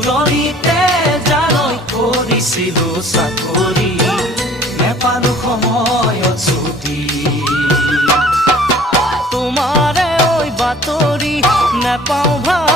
দূৰণিতে জানৈ কৰিছিলো চাকৰি নেপালো সময়ত ছুটি তোমাৰে ঐ বাতৰি নেপাওঁ